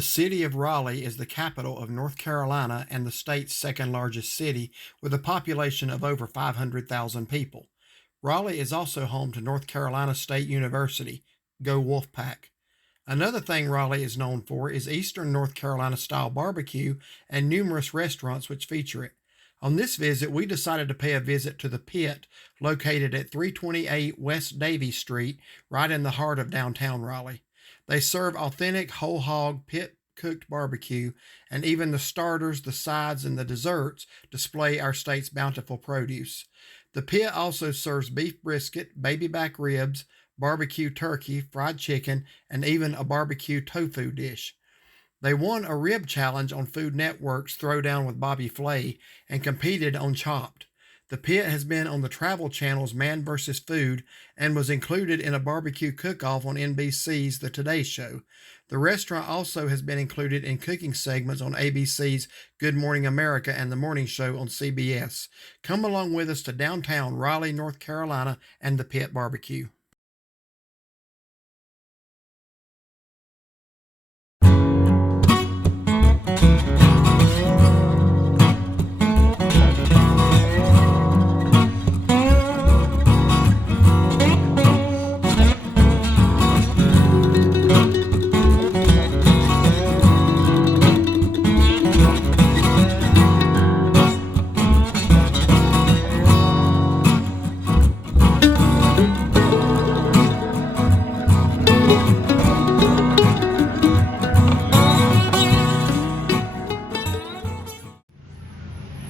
The city of Raleigh is the capital of North Carolina and the state's second largest city with a population of over 500,000 people. Raleigh is also home to North Carolina State University. Go Wolfpack. Another thing Raleigh is known for is Eastern North Carolina Style BBQ and numerous restaurants which feature it. On this visit, we decided to pay a visit to the Pit, located at 328 West Davie Street, right in the heart of downtown Raleigh. They serve authentic whole hog pit cooked barbecue, and even the starters, the sides, and the desserts display our state's bountiful produce. The Pit also serves beef brisket, baby back ribs, barbecue turkey, fried chicken, and even a barbecue tofu dish. They won a rib challenge on Food Network's Throwdown with Bobby Flay and competed on Chopped. The Pit has been on the Travel Channel's Man vs. Food and was included in a barbecue cook-off on NBC's The Today Show. The restaurant also has been included in cooking segments on ABC's Good Morning America and The Morning Show on CBS. Come along with us to downtown Raleigh, North Carolina, and the Pit Barbecue.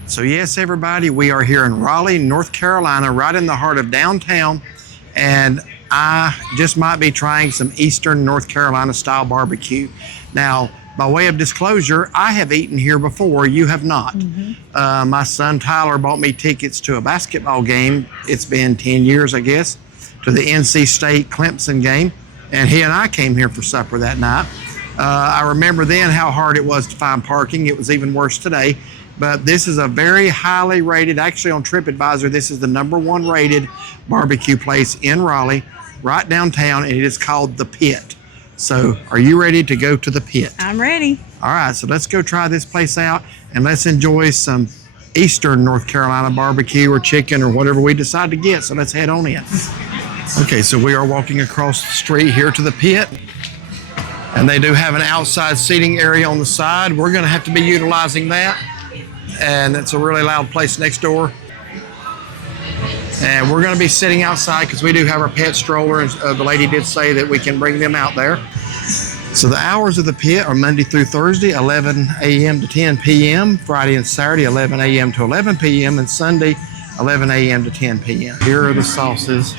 So yes, everybody, we are here in Raleigh, North Carolina, right in the heart of downtown, and I just might be trying some Eastern North Carolina style barbecue. Now, by way of disclosure, I have eaten here before, you have not. My son Tyler bought me tickets to a basketball game. It's been 10 years, I guess, to the NC State Clemson game, and he and I came here for supper that night. I remember then how hard it was to find parking. It was even worse today. But this is a very highly rated, actually on TripAdvisor, this is the #1 rated barbecue place in Raleigh, right downtown, and it is called The Pit. So are you ready to go to The Pit? I'm ready. All right, so let's go try this place out and let's enjoy some Eastern North Carolina barbecue or chicken or whatever we decide to get. So let's head on in. Okay, so we are walking across the street here to The Pit. And they do have an outside seating area on the side. We're gonna have to be utilizing that. And it's a really loud place next door. And we're going to be sitting outside because we do have our pet stroller, and the lady did say that we can bring them out there. So the hours of the Pit are Monday through Thursday, 11 a.m. to 10 p.m., Friday and Saturday, 11 a.m. to 11 p.m., and Sunday, 11 a.m. to 10 p.m. Here are the sauces.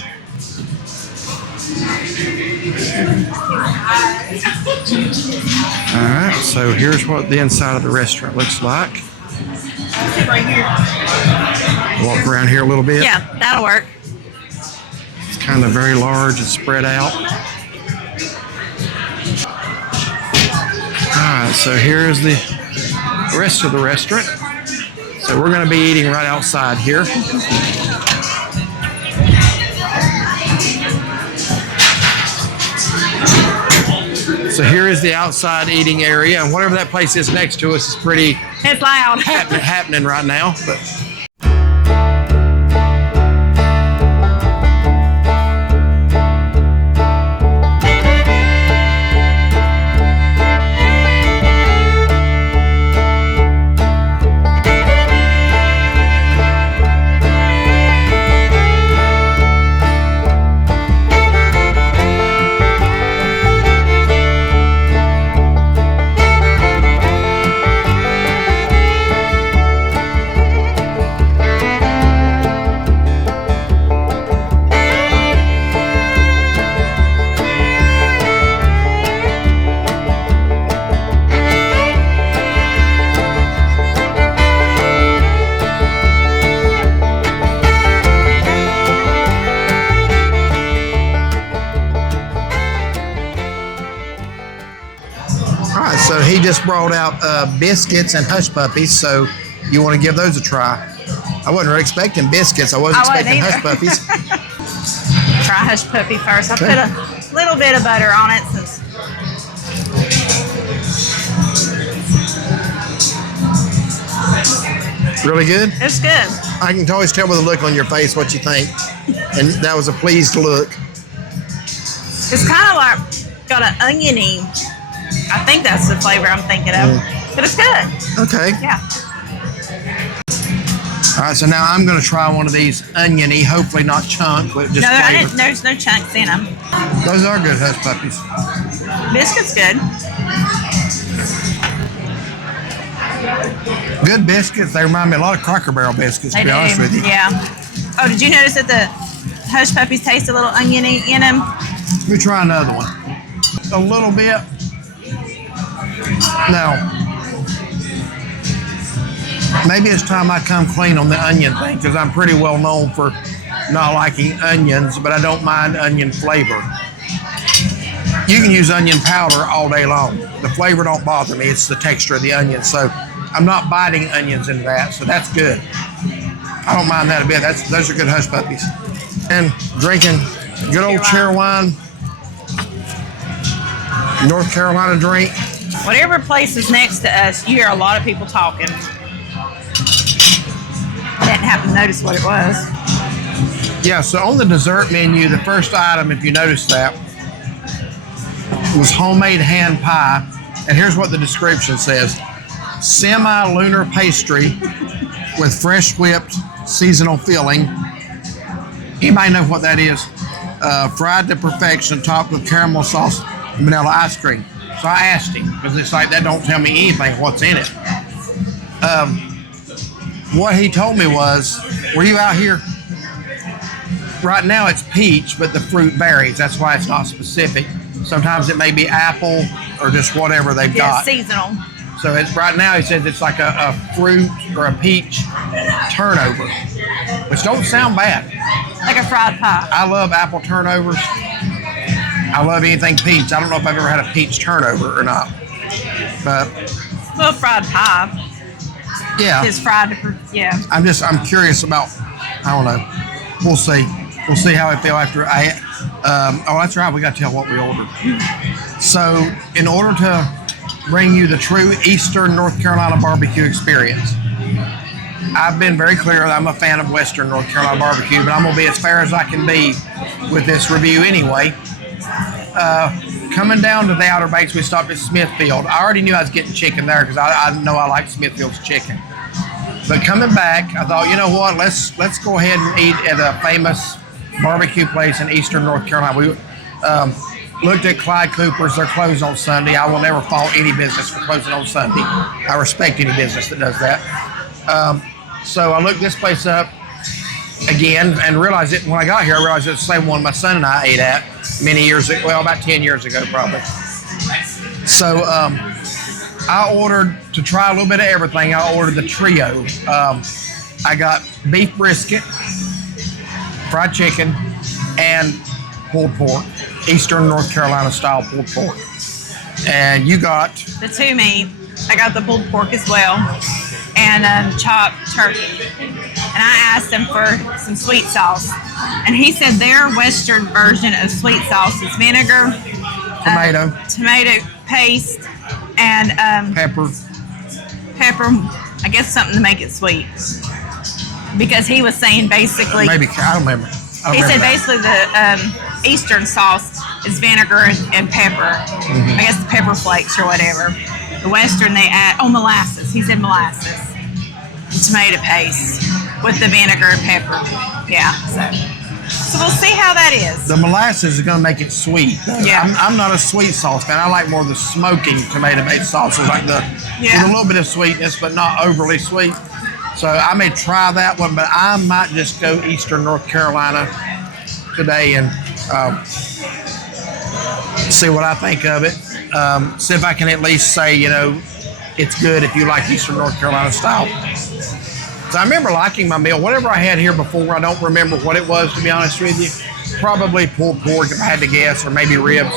All right, so here's what the inside of the restaurant looks like. Right here. Walk around here a little bit. Yeah, that'll work. It's kind of very large and spread out. All right, so here's the rest of the restaurant. So we're going to be eating right outside here. So here is the outside eating area, and whatever that place is next to us is pretty It's loud. happening right now. But so he just brought out biscuits and hush puppies, so you want to give those a try. I wasn't really expecting biscuits. I wasn't expecting hush puppies. Try hush puppy first. I'll put a little bit of butter on it. Really good? It's good. I can always tell by the look on your face what you think. And that was a pleased look. It's kind of like got an oniony. I think that's the flavor I'm thinking of. But it's good. Okay. Yeah. All right, so now I'm going to try one of these oniony, hopefully not chunk, but just flavor. There's no chunks in them. Those are good hush puppies. Biscuit's good. Good biscuits. They remind me a lot of Cracker Barrel biscuits, to be honest with you. Yeah. Oh, did you notice that the hush puppies taste a little oniony in them? Let me try another one. A little bit. Now, maybe it's time I come clean on the onion thing, because I'm pretty well known for not liking onions, but I don't mind onion flavor. You can use onion powder all day long. The flavor don't bother me. It's the texture of the onion. So I'm not biting onions into that, so that's good. I don't mind that a bit. Those are good hush puppies. And drinking good old cherry wine, North Carolina drink. Whatever place is next to us, you hear a lot of people talking. I didn't happen to notice what it was. Yeah, so on the dessert menu, the first item, if you notice that, was homemade hand pie. And here's what the description says. Semi-lunar pastry with fresh whipped seasonal filling. Anybody know what that is? Fried to perfection, topped with caramel sauce and vanilla ice cream. So I asked him, because it's like, that don't tell me anything what's in it. What he told me was, were you out here? Right now it's peach, but the fruit varies. That's why it's not specific. Sometimes it may be apple or just whatever they've got. Seasonal. So it's right now he says it's like a fruit or a peach turnover, which don't sound bad. Like a fried pie. I love apple turnovers. I love anything peach. I don't know if I've ever had a peach turnover or not, but Well, fried pie yeah, is fried. Yeah. I'm curious about. I don't know. We'll see. We'll see how I feel after I. Oh, that's right. We got to tell what we ordered. So, in order to bring you the true Eastern North Carolina barbecue experience, I've been very clear that I'm a fan of Western North Carolina barbecue, but I'm going to be as fair as I can be with this review anyway. Coming down to the Outer Banks, we stopped at Smithfield. I already knew I was getting chicken there because I know I like Smithfield's chicken. But coming back, I thought, you know what? Let's go ahead and eat at a famous barbecue place in Eastern North Carolina. We looked at Clyde Cooper's. They're closed on Sunday. I will never fault any business for closing on Sunday. I respect any business that does that. So I looked this place up again and realized it when I got here. I realized it's the same one my son and I ate at many years ago. Well, about 10 years ago, probably. So I ordered, to try a little bit of everything, I ordered the trio. I got beef brisket, fried chicken, and pulled pork. Eastern North Carolina style pulled pork. And you got The two meat. I got the pulled pork as well, and chopped turkey. And I asked him for some sweet sauce, and he said their Western version of sweet sauce is vinegar, tomato paste, and pepper. I guess something to make it sweet. Because he was saying basically, Maybe, I don't remember. he said basically the Eastern sauce is vinegar and pepper. I guess the pepper flakes or whatever. The Western they add molasses. He said molasses, and tomato paste with the vinegar and pepper. Yeah, so we'll see how that is. The molasses is going to make it sweet. Yeah. I'm not a sweet sauce fan. I like more of the smoking tomato-based sauces, like with a little bit of sweetness, but not overly sweet. So I may try that one, but I might just go Eastern North Carolina today and see what I think of it. See if I can at least say, it's good if you like Eastern North Carolina style. So I remember liking my meal. Whatever I had here before, I don't remember what it was, to be honest with you. Probably pulled pork, if I had to guess, or maybe ribs.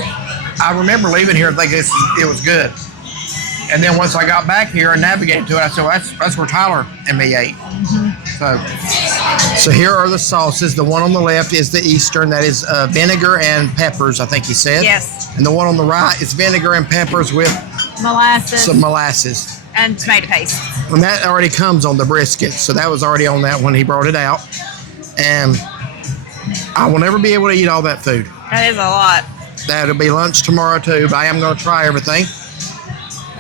I remember leaving here thinking it was good. And then once I got back here and navigated to it, I said, well, that's where Tyler and me ate. So here are the sauces. The one on the left is the Eastern. That is vinegar and peppers, I think he said. Yes. And the one on the right is vinegar and peppers with Molasses. some molasses. And tomato paste. And that already comes on the brisket. So that was already on that when he brought it out. And I will never be able to eat all that food. That is a lot. That'll be lunch tomorrow too, but I am going to try everything.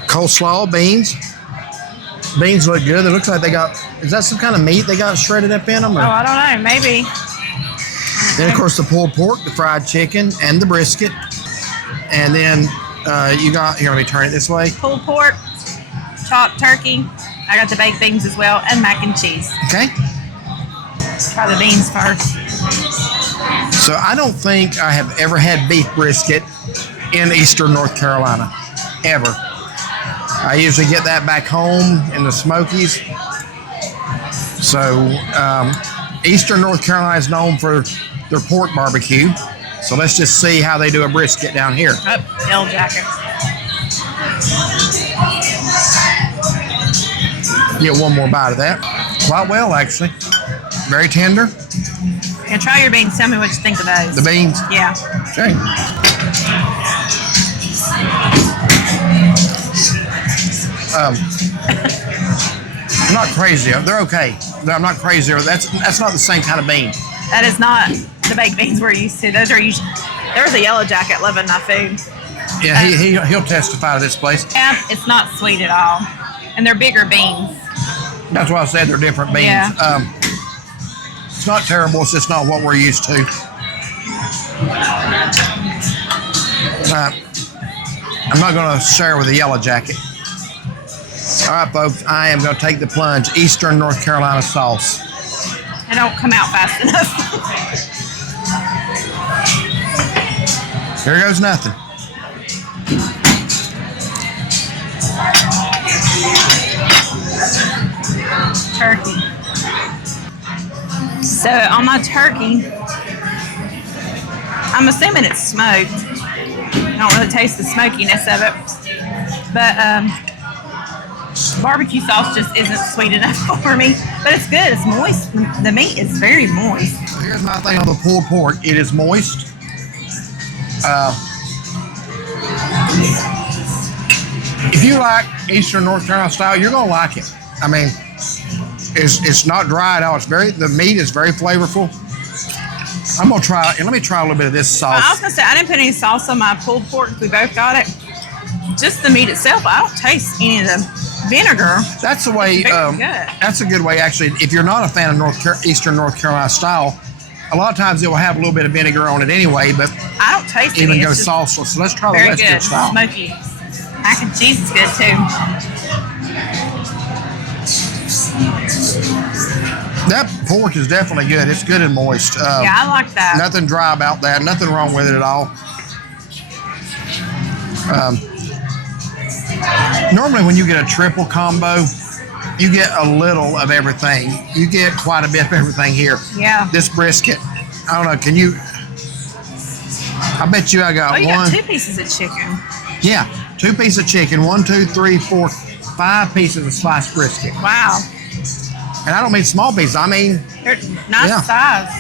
Coleslaw, beans. Beans look good. It looks like they got, is that some kind of meat they got shredded up in them? Or? Oh, I don't know. Maybe. Then, of course, the pulled pork, the fried chicken, and the brisket. And then you got, here, let me turn it this way. Pulled pork, chopped turkey. I got the baked beans as well, and mac and cheese. Okay. Try the beans first. So I don't think I have ever had beef brisket in Eastern North Carolina, ever. I usually get that back home in the Smokies. So Eastern North Carolina is known for their pork barbecue. So let's just see how they do a brisket down here. Oh, yellow jacket. Get one more bite of that. Quite well, actually. Very tender. And try your beans. Tell me what you think of those. The beans? Yeah. Okay. I'm not crazy. They're okay. I'm not crazy. That's not the same kind of bean. That is not the baked beans we're used to. Those are usually, there was a yellow jacket loving my food. Yeah, he'll testify to this place. Yeah, it's not sweet at all. And they're bigger beans. That's why I said they're different beans. Yeah. It's not terrible. It's just not what we're used to. I'm not going to share with the yellow jacket. All right, folks, I am going to take the plunge. Eastern North Carolina sauce. They don't come out fast enough. Here goes nothing. Turkey. So on my turkey, I'm assuming it's smoked. I don't really taste the smokiness of it. But barbecue sauce just isn't sweet enough for me. But it's good. It's moist. The meat is very moist. Here's my thing on the pulled pork. It is moist. If you like Eastern North Carolina style, you're gonna like it. I mean, it's not dry at all. The meat is very flavorful. I'm gonna try it, and let me try a little bit of this sauce. I was gonna say I didn't put any sauce on my pulled pork. We both got it. Just the meat itself. I don't taste any of the vinegar. That's the way. Good. That's a good way, actually. If you're not a fan of Eastern North Carolina style, a lot of times it will have a little bit of vinegar on it anyway. But I don't taste even it. go sauceless. So let's try the very Western good. style. Smoky. Mac and cheese is good too. That pork is definitely good. It's good and moist. Yeah, I like that. Nothing dry about that. Nothing wrong with it at all. Normally when you get a triple combo, you get a little of everything. You get quite a bit of everything here. Yeah. This brisket, I don't know, can you, I bet you I got you one. got 2 pieces of chicken. Yeah, 2 pieces of chicken, 1, 2, 3, 4, 5 pieces of sliced brisket. Wow. And I don't mean small pieces, I mean. They're nice size.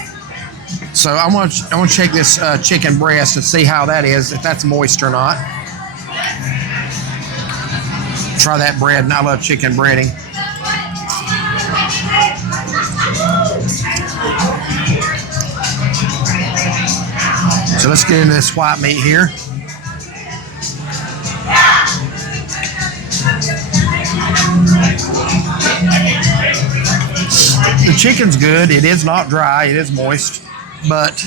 So I want to check this chicken breast and see how that is, if that's moist or not. Try that bread, and I love chicken breading. So let's get into this white meat here. The chicken's good. It is not dry. It is moist. But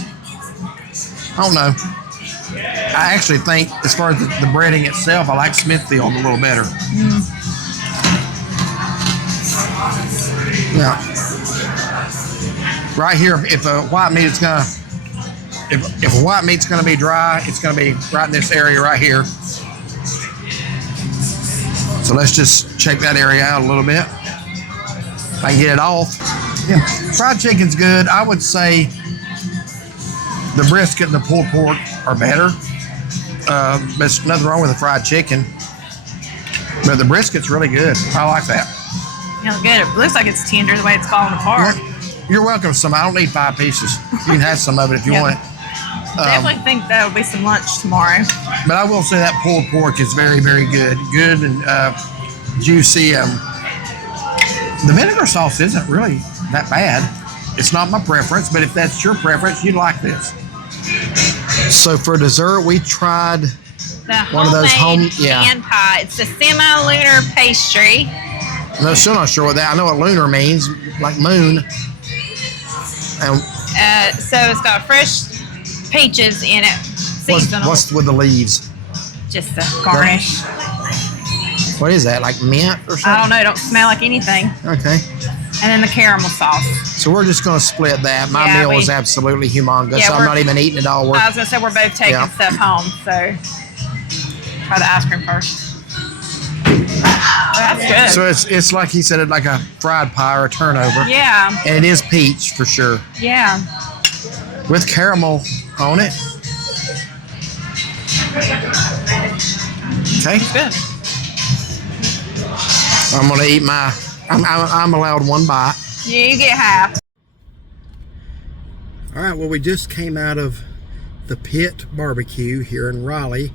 I don't know. I actually think, as far as the breading itself, I like Smithfield a little better. Yeah. Right here, if a white meat is gonna, if a white meat's gonna be dry, it's gonna be right in this area right here. So let's just check that area out a little bit. If I can get it off. Yeah, fried chicken's good. I would say the brisket and the pulled pork are better. There's nothing wrong with the fried chicken. But the brisket's really good. I like that. You know, good. It looks like it's tender the way it's falling apart. You're welcome. I don't need 5 pieces. You can have some of it if you want it. Definitely think that will be some lunch tomorrow. But I will say that pulled pork is very, very good. Good, and juicy. The vinegar sauce isn't really that bad. It's not my preference, but if that's your preference, you'd like this. So for dessert, we tried one of those hand pie. It's a semi-lunar pastry. No, still not sure what that. I know what lunar means, like moon. And so it's got fresh peaches in it. Seasonal. What's with the leaves? Just a garnish. What is that? Like mint or something? I don't know. It don't smell like anything. Okay. And then the caramel sauce. So we're just going to split that. My meal was absolutely humongous. Yeah, so I'm not even eating it all. I was going to say we're both taking stuff home. So try the ice cream first. That's good. So it's like he said, like a fried pie or a turnover. Yeah. And it is peach for sure. Yeah. With caramel on it. Okay. Good. I'm gonna eat my. I'm allowed one bite. Yeah, you get half. All right. Well, we just came out of the Pit BBQ here in Raleigh,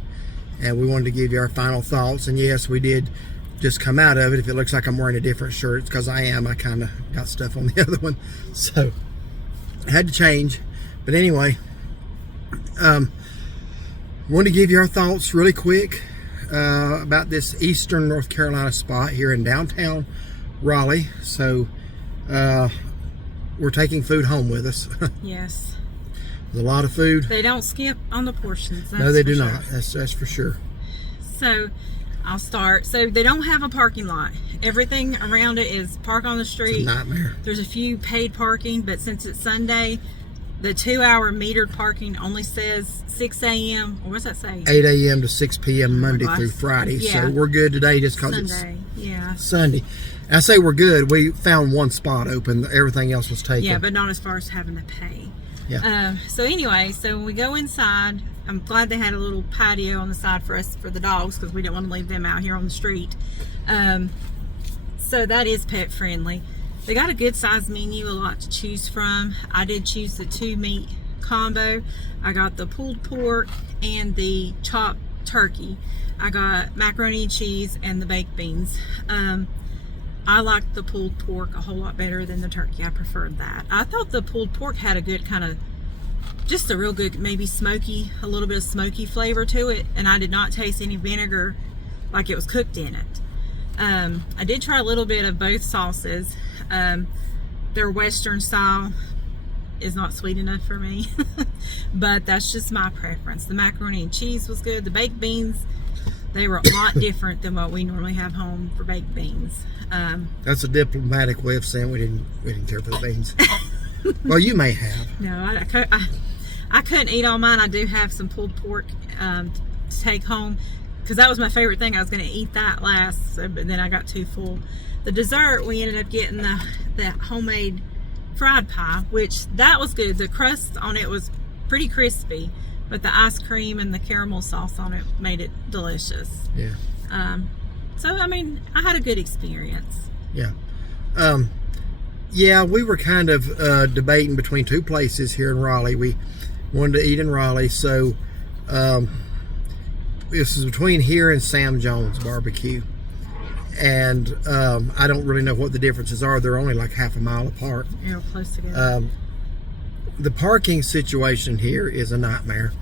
and we wanted to give you our final thoughts. And yes, we did just come out of it. If it looks like I'm wearing a different shirt, it's because I am. I kind of got stuff on the other one, so I had to change. But anyway, wanted to give you our thoughts really quick about this Eastern North Carolina spot here in downtown Raleigh. So we're taking food home with us. Yes. There's a lot of food. They don't skip on the portions. No, they do not. That's for sure. So I'll start. So they don't have a parking lot. Everything around it is park on the street. It's a nightmare. There's a few paid parking, but since it's Sunday, the 2-hour metered parking only says 6 a.m. or what's that say? 8 a.m. to 6 p.m. Monday through Friday. Yeah. So we're good today just because it's Sunday. And I say we're good. We found one spot open. Everything else was taken. Yeah, but not as far as having to pay. Yeah. So anyway, so when we go inside, I'm glad they had a little patio on the side for us for the dogs because we didn't want to leave them out here on the street. So that is pet friendly. They got a good size menu, a lot to choose from. I did choose the 2-meat combo. I got the pulled pork and the chopped turkey. I got macaroni and cheese and the baked beans. I liked the pulled pork a whole lot better than the turkey. I preferred that. I thought the pulled pork had a good kind of, just a real good, maybe smoky, a little bit of smoky flavor to it. And I did not taste any vinegar like it was cooked in it. I did try a little bit of both sauces. Their Western style is not sweet enough for me, but that's just my preference. The macaroni and cheese was good. The baked beans, they were a lot different than what we normally have home for baked beans. That's a diplomatic way of saying we didn't care for the beans. Well, you may have. No, I couldn't eat all mine. I do have some pulled pork to take home because that was my favorite thing. I was going to eat that last, but then I got too full. The dessert, we ended up getting the homemade fried pie, which that was good. The crust on it was pretty crispy, but the ice cream and the caramel sauce on it made it delicious. Yeah. So, I mean, I had a good experience. Yeah. Yeah, we were kind of debating between two places here in Raleigh. We wanted to eat in Raleigh, so this is between here and Sam Jones Barbecue. And I don't really know what the differences are. They're only like half a mile apart. They're close together. The parking situation here is a nightmare.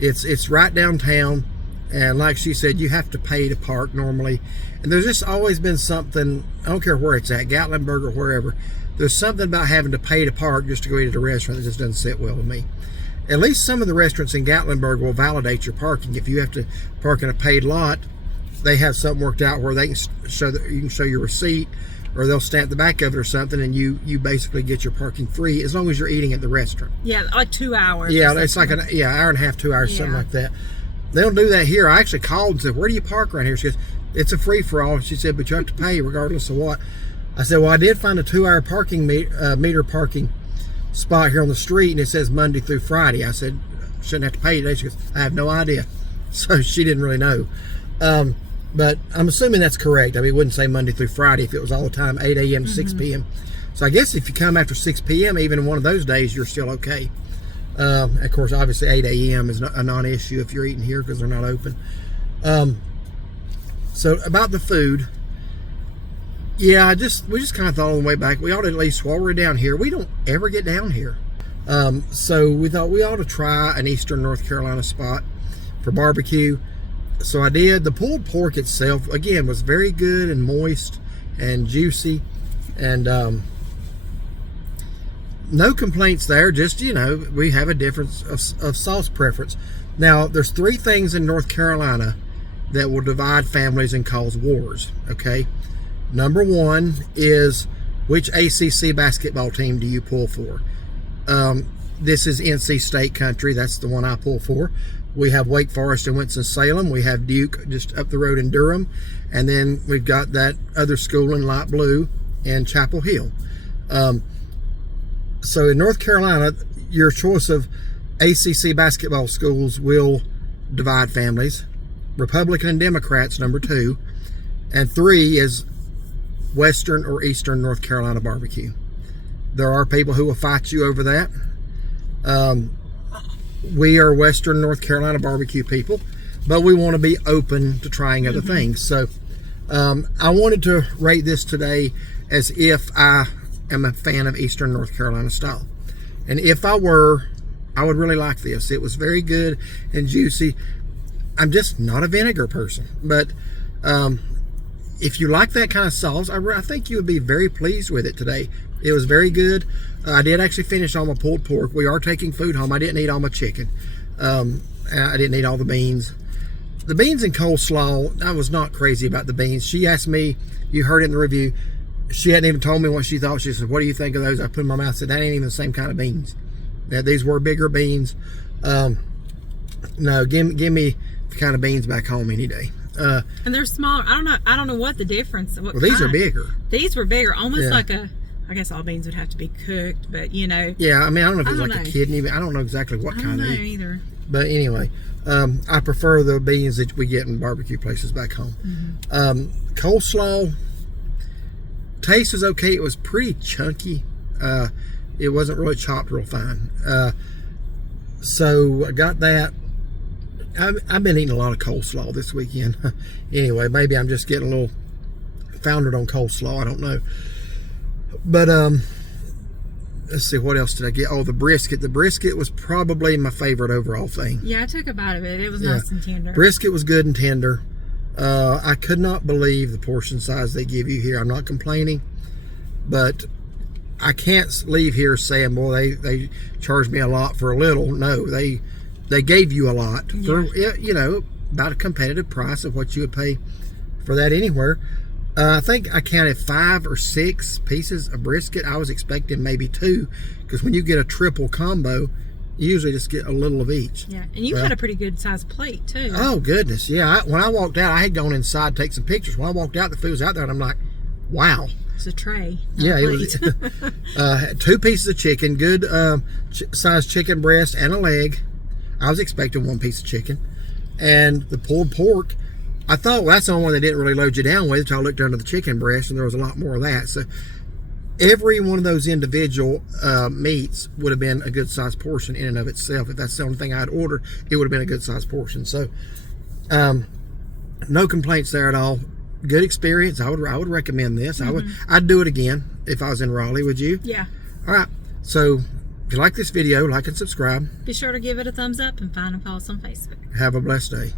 It's right downtown, and like she said, you have to pay to park normally. And there's just always been something, I don't care where it's at, Gatlinburg or wherever, there's something about having to pay to park just to go eat at a restaurant that just doesn't sit well with me. At least some of the restaurants in Gatlinburg will validate your parking. If you have to park in a paid lot, they have something worked out where they can show that you can show your receipt, or they'll stamp the back of it or something, and you basically get your parking free as long as you're eating at the restaurant. Yeah, like 2 hours. Yeah, it's like hour and a half, 2 hours, something like that. They don't do that here. I actually called and said, "Where do you park around here?" She goes, "It's a free for all." She said, "But you have to pay regardless of what." I said, "Well, I did find a 2-hour parking meter parking spot here on the street, and it says Monday through Friday." I said, "Shouldn't have to pay today." She goes, "I have no idea." So she didn't really know. But I'm assuming that's correct. I mean, it wouldn't say Monday through Friday if it was all the time, 8 a.m. to 6 p.m. So I guess if you come after 6 p.m., even in one of those days, you're still okay. Of course, obviously 8 a.m. is a non-issue if you're eating here because they're not open. So about the food, Yeah, we just kind of thought on the way back we ought to at least, while we're down here, we don't ever get down here. So we thought we ought to try an Eastern North Carolina spot for barbecue. So I did. The pulled pork itself, again, was very good and moist and juicy, and no complaints there. Just, you know, we have a difference of sauce preference. Now, there's 3 things in North Carolina that will divide families and cause wars, okay? Number 1 is, which ACC basketball team do you pull for? This is NC State country. That's the one I pull for. We have Wake Forest in Winston-Salem. We have Duke just up the road in Durham. And then we've got that other school in light blue in Chapel Hill. So in North Carolina, your choice of ACC basketball schools will divide families. Republican and Democrats, number 2. And 3 is Western or Eastern North Carolina barbecue. There are people who will fight you over that. We are Western North Carolina barbecue people, but we want to be open to trying other things. So I wanted to rate this today as if I am a fan of Eastern North Carolina style. And if I were, I would really like this. It was very good and juicy. I'm just not a vinegar person, but if you like that kind of sauce, I think you would be very pleased with it today. It was very good. I did actually finish all my pulled pork. We are taking food home. I didn't eat all my chicken. I didn't eat all the beans. The beans and coleslaw, I was not crazy about the beans. She asked me, you heard it in the review, she hadn't even told me what she thought. She said, what do you think of those? I put in my mouth, said, that ain't even the same kind of beans. Yeah, these were bigger beans. No, give me the kind of beans back home any day. And they're smaller. I don't know what the difference. Well, these are bigger. These were bigger, almost like a. I guess all beans would have to be cooked, but you know. Yeah, I mean, I don't know if it's like a kidney. I don't know exactly what kind. I don't know either. But anyway, I prefer the beans that we get in barbecue places back home. Coleslaw taste is okay. It was pretty chunky. It wasn't really chopped real fine. So I got that. I've been eating a lot of coleslaw this weekend. Anyway, maybe I'm just getting a little foundered on coleslaw. I don't know. But let's see, what else did I get? Oh, the brisket. The brisket was probably my favorite overall thing. Yeah, I took a bite of it. It was nice and tender. Brisket was good and tender. I could not believe the portion size they give you here. I'm not complaining, but I can't leave here saying, boy, they charged me a lot for a little. No, they gave you a lot for, you know, about a competitive price of what you would pay for that anywhere. I think I counted 5 or 6 pieces of brisket. I was expecting maybe 2, because when you get a triple combo, you usually just get a little of each. Yeah, and you had a pretty good sized plate too. Oh goodness, yeah. When I walked out, I had gone inside to take some pictures. When I walked out, the food was out there, and I'm like, wow. It's a tray. Yeah, it was 2 pieces of chicken, good sized chicken breast and a leg. I was expecting 1 piece of chicken, and the pulled pork. I thought, well, that's the only one they didn't really load you down with until I looked under the chicken breast, and there was a lot more of that. So every one of those individual meats would have been a good sized portion in and of itself. If that's the only thing I'd ordered, it would have been a good sized portion. So no complaints there at all. Good experience. I would recommend this. I'd do it again if I was in Raleigh. Would you? Yeah. All right. So if you like this video, like and subscribe. Be sure to give it a thumbs up and find and follow us on Facebook. Have a blessed day.